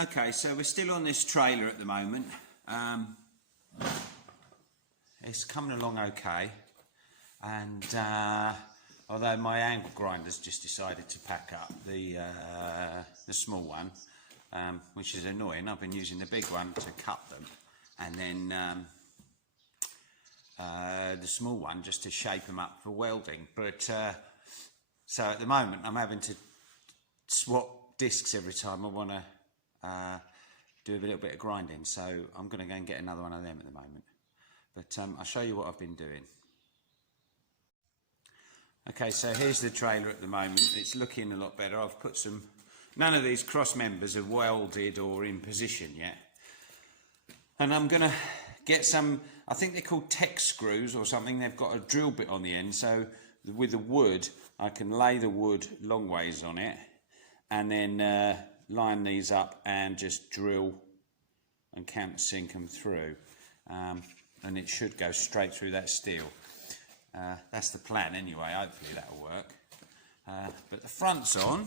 Okay, so we're still on this trailer at the moment. It's coming along okay, and although my angle grinder's just decided to pack up the small one, which is annoying. I've been using the big one to cut them, and then the small one just to shape them up for welding. But so at the moment I'm having to swap discs every time I want to do a little bit of grinding, so I'm going to go and get another one of them at the moment. But I'll show you what I've been doing. Okay, so here's the trailer at the moment. It's looking a lot better. I've put some, none of these cross members are welded or in position yet. And I'm going to get some, I think they're called tech screws or something. They've got a drill bit on the end, so with the wood, I can lay the wood long ways on it and then line these up and just drill and countersink them through, and it should go straight through that steel. That's the plan anyway. Hopefully that'll work. But the front's on.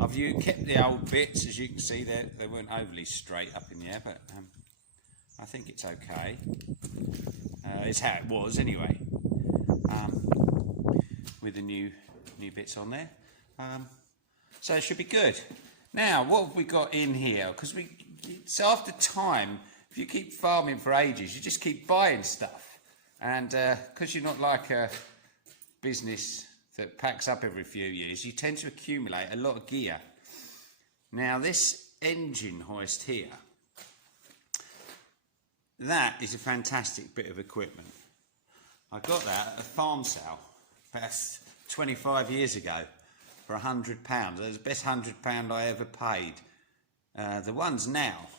I've kept the old bits, as you can see. They weren't overly straight up in the air, but I think it's okay. It's how it was anyway, with the new bits on there. So it should be good. Now, what have we got in here? Because it's after time, if you keep farming for ages, you just keep buying stuff. And because you're not like a business that packs up every few years, you tend to accumulate a lot of gear. Now, this engine hoist here, that is a fantastic bit of equipment. I got that at a farm sale about 25 years ago. For £100. It was the best £100 I ever paid. The ones now,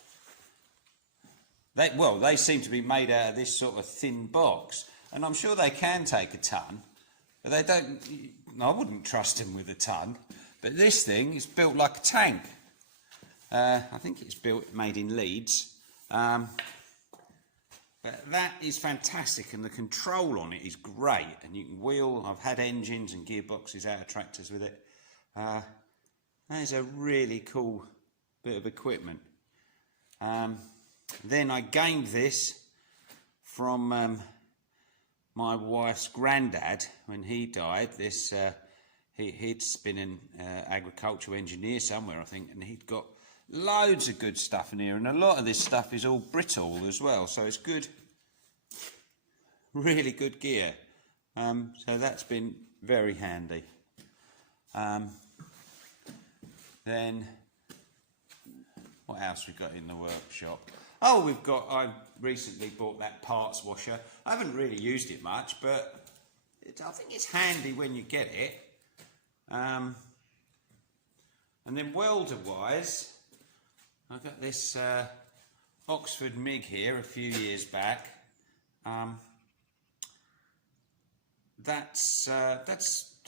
they seem to be made out of this sort of thin box, and I'm sure they can take a ton, but they don't. I wouldn't trust them with a ton. But this thing is built like a tank. I think it's made in Leeds. But that is fantastic, and the control on it is great. And you can wheel. I've had engines and gearboxes out of tractors with it. That is a really cool bit of equipment. Then I gained this from my wife's granddad when he died. He'd been an agricultural engineer somewhere, I think, and he'd got loads of good stuff in here, and a lot of this stuff is all brittle as well, so it's good, really good gear. So that's been very handy. Then, what else we got in the workshop? Oh, I recently bought that parts washer. I haven't really used it much, but I think it's handy when you get it. And then welder-wise, I got this Oxford MIG here a few years back.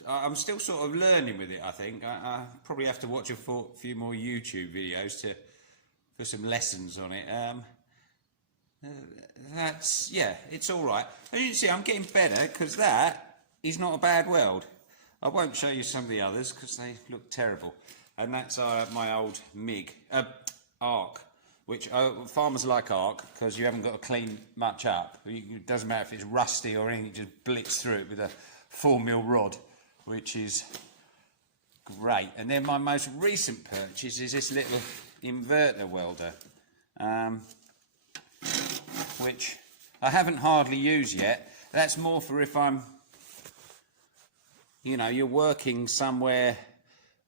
I'm still sort of learning with it, I think. I probably have to watch a few more YouTube videos for some lessons on it. It's all right. As you can see, I'm getting better because that is not a bad weld. I won't show you some of the others because they look terrible. And that's my old MIG, arc, which farmers like arc because you haven't got to clean much up. It doesn't matter if it's rusty or anything, you just blitz through it with a 4mm rod, which is great. And then my most recent purchase is this little inverter welder, which I haven't hardly used yet. That's more for if I'm, you're working somewhere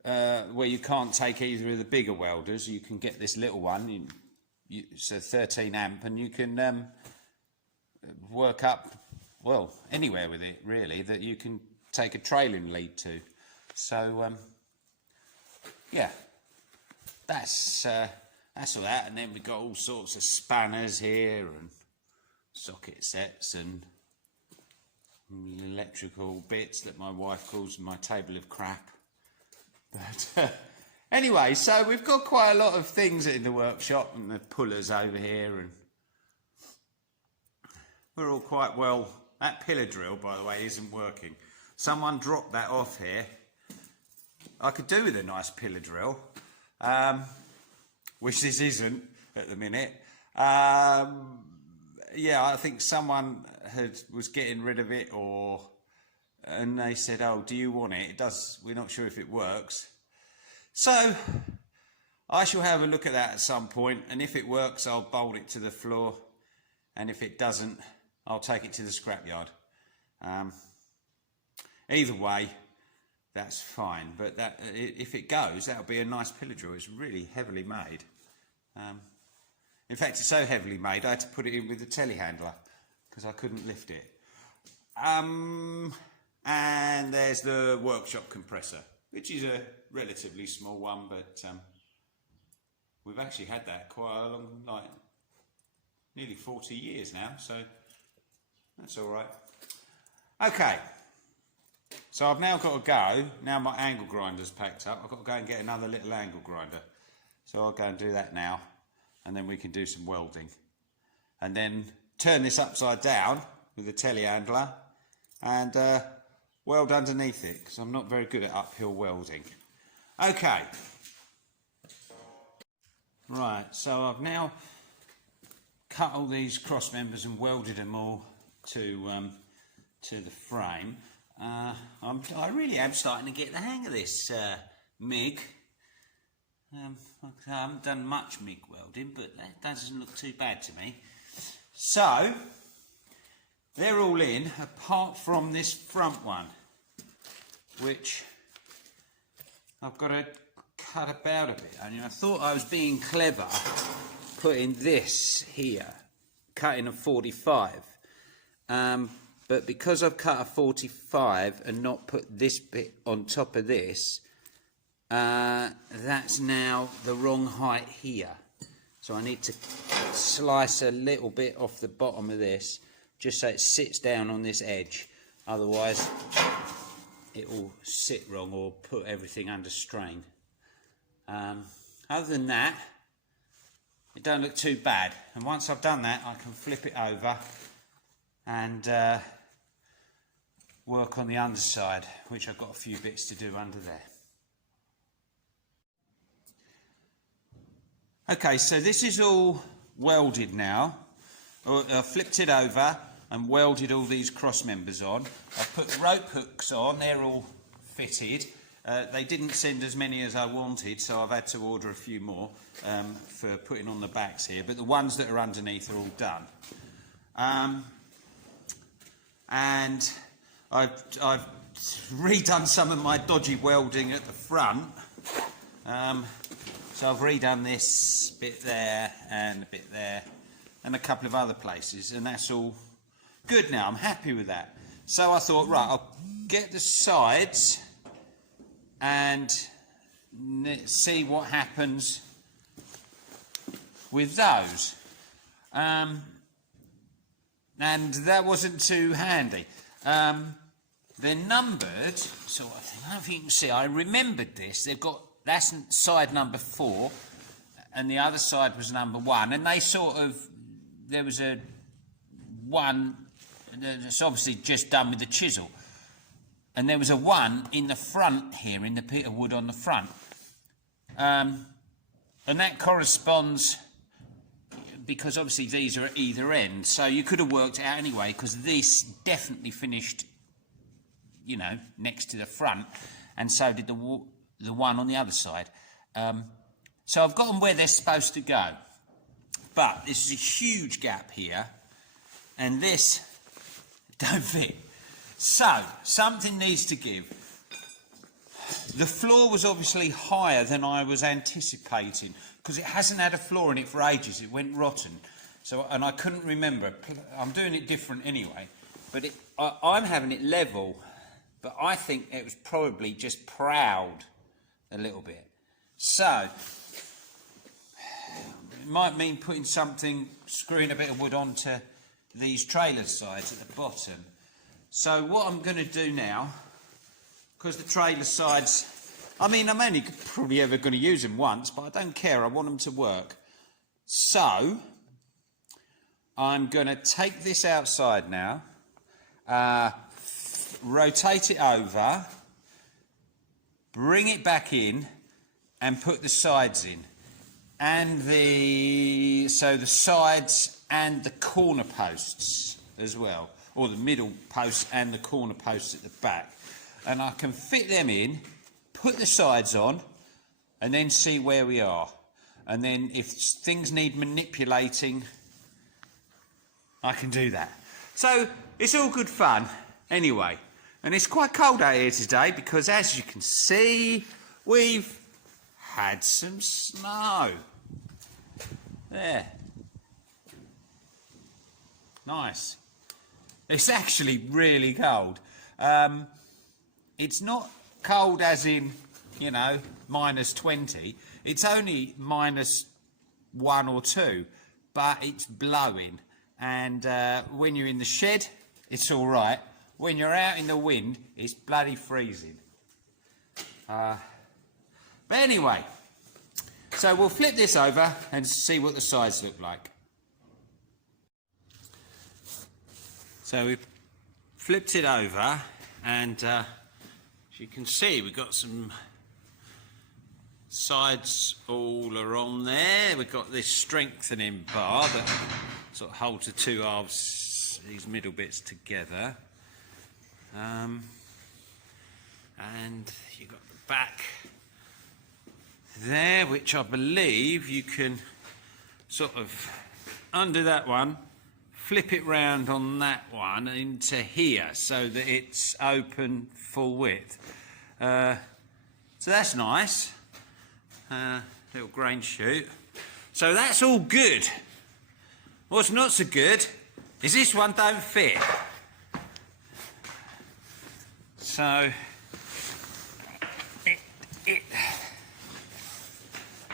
where you can't take either of the bigger welders. You can get this little one, it's a 13 amp, and you can work up, well, anywhere with it really that you can take a trailing lead to. So yeah, that's all that. And then we've got all sorts of spanners here and socket sets and electrical bits that my wife calls my table of crap. But anyway, so we've got quite a lot of things in the workshop, and the pullers over here, and we're all quite well. That pillar drill, by the way, isn't working. Someone dropped that off here. I could do with a nice pillar drill. which this isn't at the minute. Yeah, I think someone was getting rid of it, and they said, "Oh, do you want it? It does. We're not sure if it works." So I shall have a look at that at some point, and if it works, I'll bolt it to the floor, and if it doesn't, I'll take it to the scrapyard. Either way, that's fine. But if it goes, that'll be a nice pillar drawer. It's really heavily made. In fact, it's so heavily made, I had to put it in with the telehandler because I couldn't lift it. And there's the workshop compressor, which is a relatively small one, but we've actually had that quite a long, like nearly 40 years now, so that's all right. Okay, so I've now got to go. Now my angle grinder's packed up, I've got to go and get another little angle grinder. So I'll go and do that now, and then we can do some welding. And then turn this upside down with the telehandler and weld underneath it, because I'm not very good at uphill welding. Okay. Right, so I've now cut all these cross members and welded them all to the frame. I really am starting to get the hang of this MIG. I haven't done much MIG welding, but that doesn't look too bad to me. So they're all in, apart from this front one, which I've got to cut about a bit. I mean, I thought I was being clever putting this here, cutting a 45. But because I've cut a 45 and not put this bit on top of this, that's now the wrong height here. So I need to slice a little bit off the bottom of this, just so it sits down on this edge. Otherwise, it will sit wrong or put everything under strain. Other than that, it don't look too bad. And once I've done that, I can flip it over and work on the underside, which I've got a few bits to do under there. Okay, so this is all welded now. I flipped it over and welded all these cross members on. I've put rope hooks on, they're all fitted. They didn't send as many as I wanted, so I've had to order a few more for putting on the backs here, but the ones that are underneath are all done. And I've redone some of my dodgy welding at the front. So I've redone this bit there and a bit there and a couple of other places, and that's all good now. I'm happy with that. So I thought, right, I'll get the sides and see what happens with those. And that wasn't too handy. They're numbered, sort of thing. I don't know if you can see, I remembered this. They've got, that's side number 4, and the other side was number 1, and they sort of, there was a 1, it's obviously just done with the chisel, and there was a 1 in the front here, in the Peter wood on the front, and that corresponds, because obviously these are at either end, so you could have worked it out anyway, because this definitely finished, you know, next to the front, and so did the 1 on the other side. So I've got them where they're supposed to go, but this is a huge gap here, and this don't fit. So something needs to give. The floor was obviously higher than I was anticipating, because it hasn't had a floor in it for ages. It went rotten, so, and I couldn't remember. I'm doing it different anyway, but I'm having it level, but I think it was probably just proud a little bit. So it might mean putting something, screwing a bit of wood onto these trailer sides at the bottom. So what I'm going to do now, because the trailer sides, I mean, I'm only probably ever going to use them once, but I don't care, I want them to work. So I'm going to take this outside now, rotate it over, bring it back in and put the sides in. and the sides and the corner posts as well, or the middle posts and the corner posts at the back, and I can fit them in, put the sides on, and then see where we are. And then if things need manipulating, I can do that. So it's all good fun anyway. And it's quite cold out here today because, as you can see, we've had some snow. There. Nice. It's actually really cold. It's not cold as in, you know, -20. It's only -1 or 2, but it's blowing. And when you're in the shed, it's all right. When you're out in the wind, it's bloody freezing. But anyway, so we'll flip this over and see what the sides look like. So we've flipped it over, and as you can see, we've got some sides all are on there. We've got this strengthening bar that sort of holds the two halves, these middle bits together. And you've got the back there, which I believe you can sort of undo that one, flip it round on that one into here so that it's open full width. So that's nice. Little grain chute. So that's all good. What's not so good is this one don't fit. So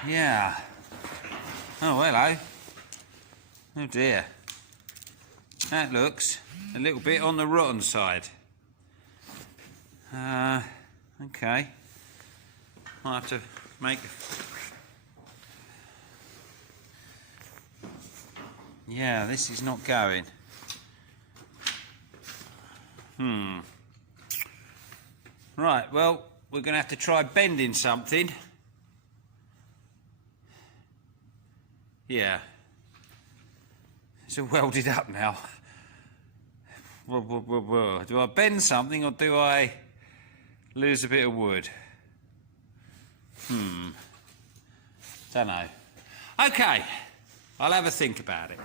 yeah. Oh, hello. Oh dear. That looks a little bit on the rotten side. Okay. I'll have to make... Yeah, this is not going. Right, well, we're going to have to try bending something. Yeah. It's all welded up now. Do I bend something or do I lose a bit of wood? Don't know. Okay, I'll have a think about it.